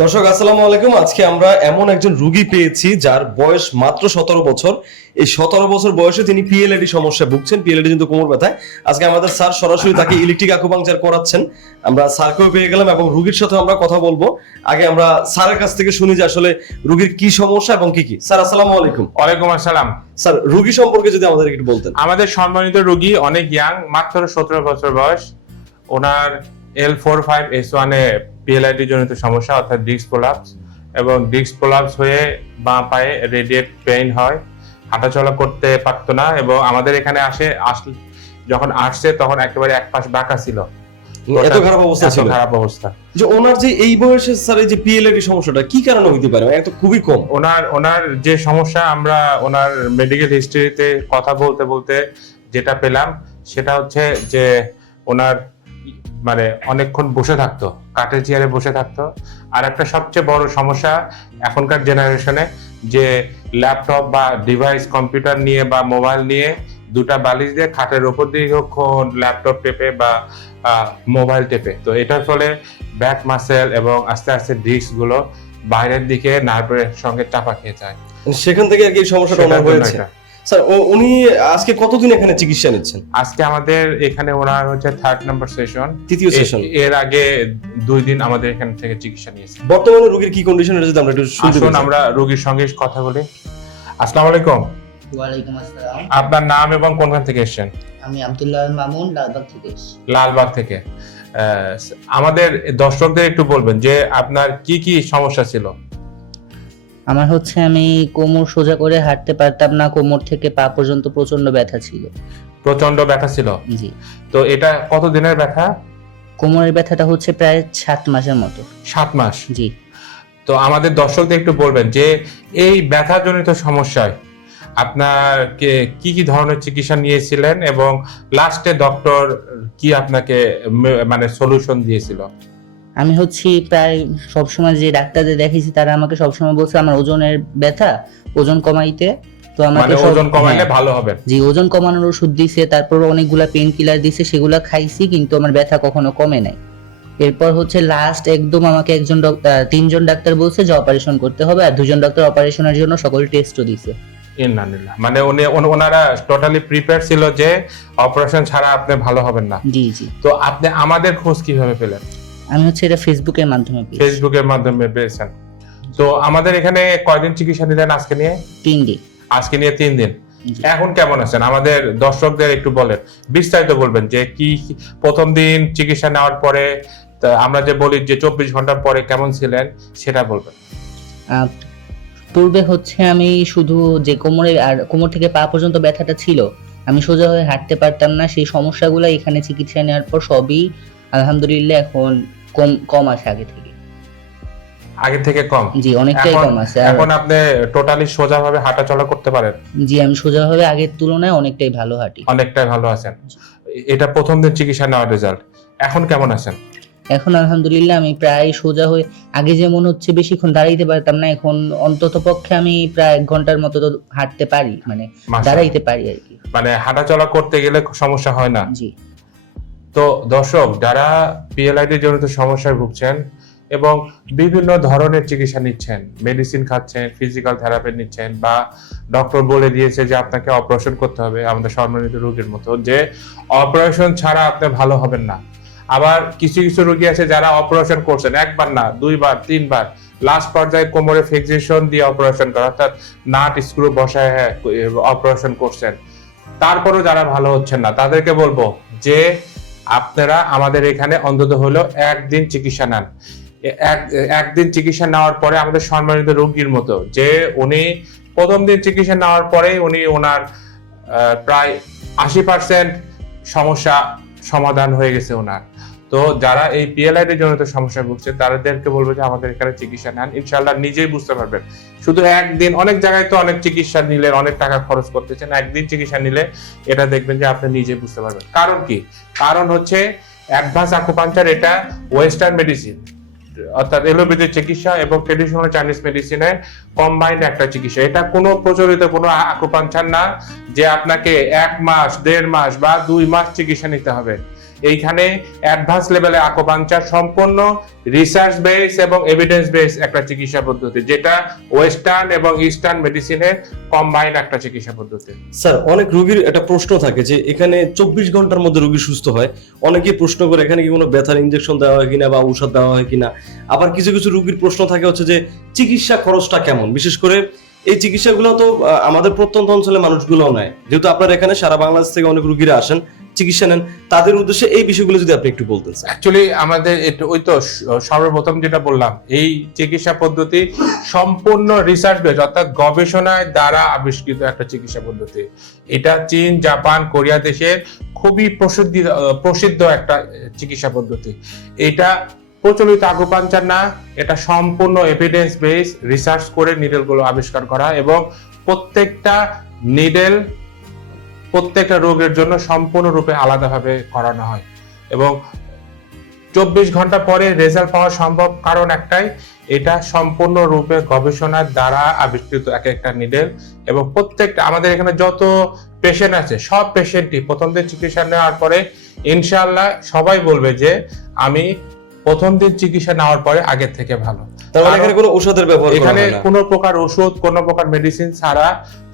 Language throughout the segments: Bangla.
দর্শক আসসালামু আলাইকুম। আজকে আমরা এমন একজন রোগী পেয়েছি যার বয়স মাত্র 17 বছর। এই 17 বছর বয়সে তিনি পিএলআইডি সমস্যায় ভুগছেন, পিএলআইডি কিন্তু কোমর ব্যথায়। আজকে আমাদের স্যার সরাসরি তাকে ইলেকট্রিক আকুপাংচার করাচ্ছেন। আমরা স্যারকেও পেয়ে গেলাম এবং রোগীর সাথে আমরা কথা বলবো। আগে আমরা স্যারের কাছ থেকে শুনি যে আসলে রোগীর কি সমস্যা এবং কি কি। স্যার আসসালামু আলাইকুম। ওয়ালাইকুম আসসালাম। স্যার রোগী সম্পর্কে যদি আমাদের একটু বলতেন। আমাদের সম্মানিত রোগী অনেক ইয়াং, মাত্র 17 বছর বয়স। ওনার L45S1 এ পিএলআইডি জনিত সমস্যা অর্থাৎ ডিস্ক প্রোলাপস, এবং ডিস্ক প্রোলাপস হয়ে বাঁ পায়ে রেডিয়েট পেইন হয়, হাঁটাচলা করতে পারতো না। এবং আমাদের এখানে যখন আসছে তখন একেবারে এক পাশ বাঁকা ছিল, এত খারাপ অবস্থা ছিল। খারাপ অবস্থা যে ওনার যে এই বয়সে স্যার এই যে পিএলআইডি সমস্যাটা কি কারণে হইতে পারে? এত খুবই কম। ওনার যে সমস্যা, আমরা ওনার মেডিকেল হিস্ট্রিতে কথা বলতে বলতে যেটা পেলাম সেটা হচ্ছে যে ওনার মানে অনেকক্ষণ বসে থাকতো, কাঠের চেয়ারে বসে থাকতো। আর একটা সবচেয়ে বড় সমস্যা এখনকার জেনারেশনে, যে ল্যাপটপ বা ডিভাইস, কম্পিউটার নিয়ে বা মোবাইল নিয়ে দুটা বালিশ দিয়ে খাটের উপর দীর্ঘক্ষণ ল্যাপটপ টেপে বা মোবাইল টেপে। তো এটার ফলে ব্যাক মাসেল এবং আস্তে আস্তে ডিস্ক গুলো বাইরের দিকে নার্ভের সঙ্গে চাপা খেয়ে যায়। সেখান থেকে আর কি সমস্যাটা ওনার হয়েছে। স্যার উনি আজকে কতদিন এখানে চিকিৎসা নিচ্ছেন? আজকে আমাদের এখানে ওনার হচ্ছে 3rd নাম্বার সেশন, তৃতীয় সেশন। এর আগে 2 দিন আমাদের এখান থেকে চিকিৎসা নিয়েছে। বর্তমানে রোগীর কি কন্ডিশন এটা যদি আমরা একটু শুনতে আসুন পারি। আমরা রোগীর সঙ্গে কথা বলি। আসসালামু আলাইকুম। ওয়ালাইকুম আসসালাম। আপনার নাম এবং কোনখান থেকে এসেছেন? আমি আব্দুল্লাহ মামুন, লালবাগ থেকে এসেছি। লালবাগ থেকে। আমাদের দর্শকদের একটু বলবেন যে আপনার কি কি সমস্যা ছিল? আমার হচ্ছে আমি কোমর সোজা করে হাঁটতে পারতাম না, কোমর থেকে পা পর্যন্ত প্রচন্ড ব্যথা ছিল। প্রচন্ড ব্যথা ছিল? জি। তো এটা কত দিনের ব্যথা? কোমরের ব্যথাটা হচ্ছে প্রায় 7 মাসের মতো। 7 মাস? জি। তো আমাদের দর্শকদের একটু বলবেন যে এই ব্যথাজনিত সমস্যায় আপনার কি কি ধরনের চিকিৎসা নিয়েছিলেন এবং লাস্টে ডক্টর কি আপনাকে মানে সলিউশন দিয়েছিল? আমি হচ্ছে প্রায় সবসময় যে ডাক্তারদের দেখিয়েছি তারা আমাকে সবসময় বলছে আমার ওজনের ব্যথা, ওজন কমাইতে। তো আমাকে মানে ওজন কমাইলে ভালো হবে। জি, ওজন কমানোর ওষুধ দিয়েছে, তারপর অনেকগুলা পেন কিলার দিয়েছে, সেগুলা খাইছি কিন্তু আমার ব্যথা কখনো কমে নাই। এরপর হচ্ছে লাস্ট একদম আমাকে 3জন ডাক্তার বলছে যে অপারেশন করতে হবে, আর 2জন ডাক্তার অপারেশনের জন্য সকল টেস্টও দিয়েছে। ইন্নালিল্লাহ, মানে ওনারা টোটালি প্রিপেয়ার ছিল যে অপারেশন ছাড়া আপনি ভালো হবেন না। জি জি। তো আপনি আমাদের খোঁজ কিভাবে পেলেন? আমি হচ্ছে এটা ফেসবুকের মাধ্যমে পেয়েছি। ফেসবুকের মাধ্যমে পেয়েছেন। তো আমাদের এখানে কয়দিন চিকিৎসা নিলেন আজকে নিয়ে? 3 দিন। আজকে নিয়ে 3 দিন। জি। এখন কেমন আছেন আমাদের দর্শকদের একটু বলেন, বিস্তারিত বলবেন যে কি প্রথম দিন চিকিৎসা নেওয়ার পরে আমরা যে বলি যে 24 ঘন্টা পরে কেমন ছিলেন সেটা বলবেন। পূর্বে হচ্ছে আমি শুধু যে কোমর থেকে পা পর্যন্ত ব্যথাটা ছিল, আমি সোজা হয়ে হাঁটতে পারতাম না। সেই সমস্যাগুলো এখানে চিকিৎসা নেওয়ার পর সবই আলহামদুলিল্লাহ এখন কম আছে আগে থেকে কম? জি, অনেকটাই কম আছে। এখন আপনি টোটালি সোজাভাবে হাঁটা চলা করতে পারেন? জি, আমি সোজাভাবে আগের তুলনায় অনেকটাই ভালো হাঁটি। অনেকটাই ভালো আছেন। এটা প্রথম দিন চিকিৎসা নেওয়ার রেজাল্ট। এখন কেমন আছেন? এখন আলহামদুলিল্লাহ আমি প্রায় সোজা হয়ে, আগে যেমন হচ্ছে বেশিক্ষণ দাঁড়াইতে পারতাম না, এখন অন্তত পক্ষে আমি প্রায় 1 ঘন্টার মতো তো হাঁটতে পারি, মানে দাঁড়াইতে পারি আর কি। মানে হাঁটা চলা করতে গেলে সমস্যা হয় না? জি। তো দর্শক যারা পিএলআইডি জনিত সমস্যায় ভুগছেন এবং বিভিন্ন ধরনের চিকিৎসা নিচ্ছেন, মেডিসিন খাচ্ছেন, ফিজিক্যাল থেরাপি নিচ্ছেন, বা ডক্টর বলে দিয়েছে যে আপনাকে অপারেশন করতে হবে, আমাদের সম্মানিত রোগীর মতো, যে অপারেশন ছাড়া আপনি ভালো হবেন না। আবার কিছু কিছু রোগী আছে যারা অপারেশন করছেন, 1বার না 2বার 3বার, লাস্ট পর্যায়ে কোমরে ফিক্সেশন দিয়ে অপারেশন করা, অর্থাৎ নাট স্ক্রু বসায় অপারেশন করছেন, তারপরেও যারা ভালো হচ্ছেন না, তাদেরকে বলবো যে আপনারা আমাদের এখানে অন্তত হলো 1 দিন চিকিৎসা নেন। একদিন চিকিৎসা নেওয়ার পরে আমাদের সম্মানিত রোগীর মতো, যে উনি প্রথম দিন চিকিৎসা নেওয়ার পরেই ওনার প্রায় 80% সমস্যা সমাধান হয়ে গেছে ওনার। তো যারা এই পিএলআইডি জনিত সমস্যায় ভুগছে তাদেরকে বলবো যে আমাদের এখানে চিকিৎসা নেন, ইনশাআল্লাহ নিজেই বুঝতে পারবেন। শুধু একদিন, অনেক জায়গায় তো অনেক চিকিৎসা নিলে অনেক টাকা খরচ করতেছেন, একদিন চিকিৎসা নিলে এটা দেখবেন যে আপনি নিজেই বুঝতে পারবেন। কারণ কি? কারণ হচ্ছে অ্যাডভান্স আকুপাংচার এটা ওয়েস্টার্ন মেডিসিন, অর্থাৎ এলোপ্যাথি চিকিৎসা এবং ট্রেডিশনাল চাইনিজ মেডিসিনের কম্বাইন্ড একটা চিকিৎসা। এটা কোনো প্রচলিত কোনো আকুপাংচার না যে আপনাকে 1 মাস, 1.5 মাস বা 2 মাস চিকিৎসা নিতে হবে। এইখানে অ্যাডভান্স লেভেলে আকুপাংচার সম্পূর্ণ রিসার্চ বেস এবং এভিডেন্স বেস একটা চিকিৎসা পদ্ধতি, যেটা ওয়েস্টার্ন এবং ইস্টার্ন মেডিসিনের কম্বাইন একটা চিকিৎসা পদ্ধতি। স্যার, অনেক রোগীর একটা প্রশ্ন থাকে যে এখানে 24 ঘন্টার মধ্যে রোগী সুস্থ হয়। অনেকেই প্রশ্ন করে এখানে কি কোনো ব্যথার ইনজেকশন দেওয়া হয় কিনা বা ঔষধ দেওয়া হয় কিনা। আবার কিছু কিছু রোগীর প্রশ্ন থাকে হচ্ছে যে চিকিৎসা খরচটা কেমন। বিশেষ করে এই চিকিৎসাগুলো তো আমাদের প্রত্যন্ত অঞ্চলের মানুষগুলো নেয়, যেহেতু আপনার এখানে সারা বাংলাদেশ থেকে অনেক রোগীরা আসেন চিকিৎসা নেন, তাদের উদ্দেশ্যে এই বিষয়গুলো যদি আপনি একটু বলতেন স্যার। অ্যাকচুয়ালি আমাদের ওই তো সর্বপ্রথম যেটা বললাম, এই চিকিৎসা পদ্ধতি সম্পূর্ণ রিসার্চ বেস অর্থাৎ গবেষণায় দ্বারা আবিষ্কৃত একটা চিকিৎসা পদ্ধতি। এটা চীন, জাপান, কোরিয়া দেশে খুবই প্রসিদ্ধ একটা চিকিৎসা পদ্ধতি। এটা প্রচলিত আকুপাঞ্চার না, এটা সম্পূর্ণ এভিডেন্স বেস রিসার্চ করে নিডেলগুলো আবিষ্কার করা, এবং প্রত্যেকটা নিডেল প্রত্যেকটা রোগের জন্য সম্পূর্ণরূপে আলাদাভাবে করানো হয়, এবং 24 ঘন্টা পরে রেজাল্ট পাওয়া সম্ভব। কারণ একটাই, এটা সম্পূর্ণরূপে গবেষণার দ্বারা আবিষ্কৃত এক একটা নিডেল, এবং প্রত্যেকটা আমাদের এখানে যত পেশেন্ট আছে সব পেশেন্টই প্রথম দিন চিকিৎসা নেওয়ার পরে ইনশাআল্লাহ সবাই বলবে যে আমি প্রথম দিন চিকিৎসা নেওয়ার পরে আগের থেকে ভালো। তার মানে এখানে কোনো ওষুধের ব্যবহার করা এখানে হয় না? কোনো প্রকার ওষুধ, কোনো প্রকার মেডিসিন ছাড়া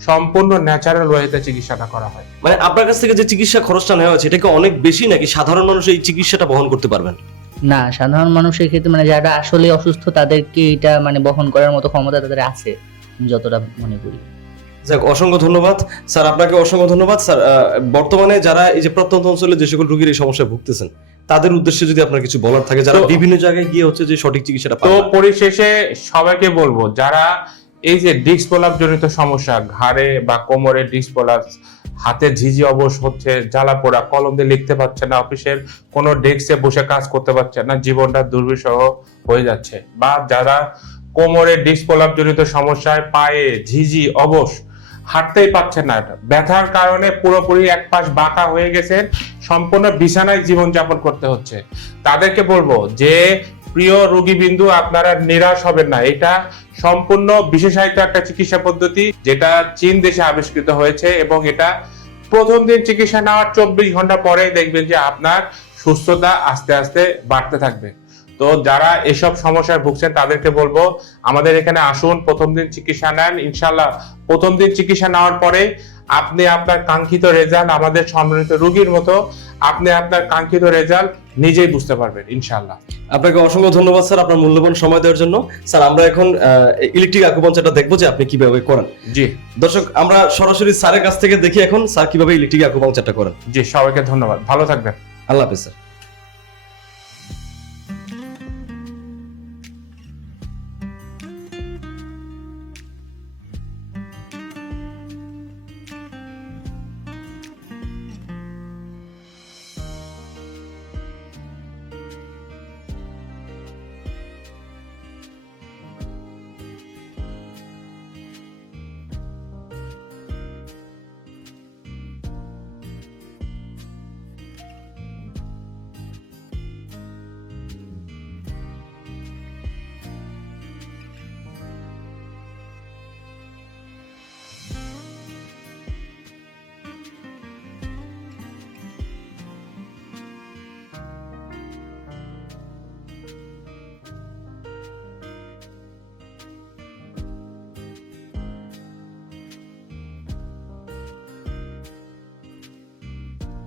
সম্পূর্ণ ন্যাচারাল ওয়েতে চিকিৎসাটা করা হয়। মানে আপনার কাছ থেকে যে চিকিৎসা খরচটা নেওয়া হচ্ছে এটা কি অনেক বেশি, নাকি সাধারণ মানুষ এই চিকিৎসাটা বহন করতে পারবেন? না, সাধারণ মানুষের ক্ষেত্রে মানে যারা আসলে অসুস্থ তাদেরকে এটা মানে বহন করার মতো ক্ষমতা তাদের আছে, আমি যতটা মনে করি। যাক, অসংখ্য ধন্যবাদ স্যার, আপনাকে অসংখ্য ধন্যবাদ স্যার। বর্তমানে যারা এই যে প্রত্যন্ত অঞ্চলে যে সকল রোগীর এই সমস্যায় ভুগতেছেন তাদের উদ্দেশ্যে যদি আপনার কিছু বলার থাকে, যারা বিভিন্ন জায়গায় গিয়ে হচ্ছে যে সঠিক চিকিৎসাটা পান তো না। পরিশেষে সবাইকে বলবো, যারা এই যে ডিস্ক প্রলাপ জনিত সমস্যা, ঘাড়ে বা কোমরে ডিস্ক প্রলাপ, হাতে ঝিঝি অবশ হচ্ছে, জ্বালা পোড়া, কলম দিয়ে লিখতে পারছে না, অফিসের কোনো ডেস্কে বসে কাজ করতে পারছে না, জীবনটা দুর্বিষহ হয়ে যাচ্ছে, বা যারা কোমরে ডিস্ক প্রলাপ জনিত সমস্যায়, পায়ে ঝিঝি অবশ, হাঁটতেই পারছেন না, ব্যথার কারণে পুরোপুরি এক পাশ বাঁকা হয়ে গেছেন, সম্পূর্ণ বিছানায় জীবন যাপন করতে হচ্ছে, তাদেরকে বলবো যে প্রিয় রোগীবিন্দু, আপনারা নিরাশ হবেন না। এটা সম্পূর্ণ বিশেষায়িত একটা চিকিৎসা পদ্ধতি, যেটা চীন দেশে আবিষ্কৃত হয়েছে, এবং এটা প্রথম দিন চিকিৎসা নেওয়ার 24 ঘন্টা পরে দেখবেন যে আপনার সুস্থতা আস্তে আস্তে বাড়তে থাকবে। তো যারা এসব সমস্যায় ভুগছেন তাদেরকে বলবো আমাদের এখানে আসুন, প্রথম দিন চিকিৎসা নেন। ইনশাল্লাহ প্রথম দিন চিকিৎসা নেওয়ার পরে আপনি আপনার কাঙ্ক্ষিত রেজাল্ট, আমাদের সম্মানিত রোগীর মতো আপনি আপনার কাঙ্ক্ষিত রেজাল্ট নিজেই বুঝতে পারবেন ইনশাল্লাহ। আপনাকে অসংখ্য ধন্যবাদ স্যার আপনার মূল্যবান সময় দেওয়ার জন্য। স্যার, আমরা এখন ইলেকট্রিক আকুপাঞ্চারটা দেখবো যে আপনি কিভাবে করেন। জি দর্শক, আমরা সরাসরি স্যারের কাছ থেকে দেখি এখন স্যার কিভাবে ইলেকট্রিক আকুপাঞ্চারটা করেন। জি, সবাইকে ধন্যবাদ, ভালো থাকবেন। আল্লাহ হাফেজ স্যার।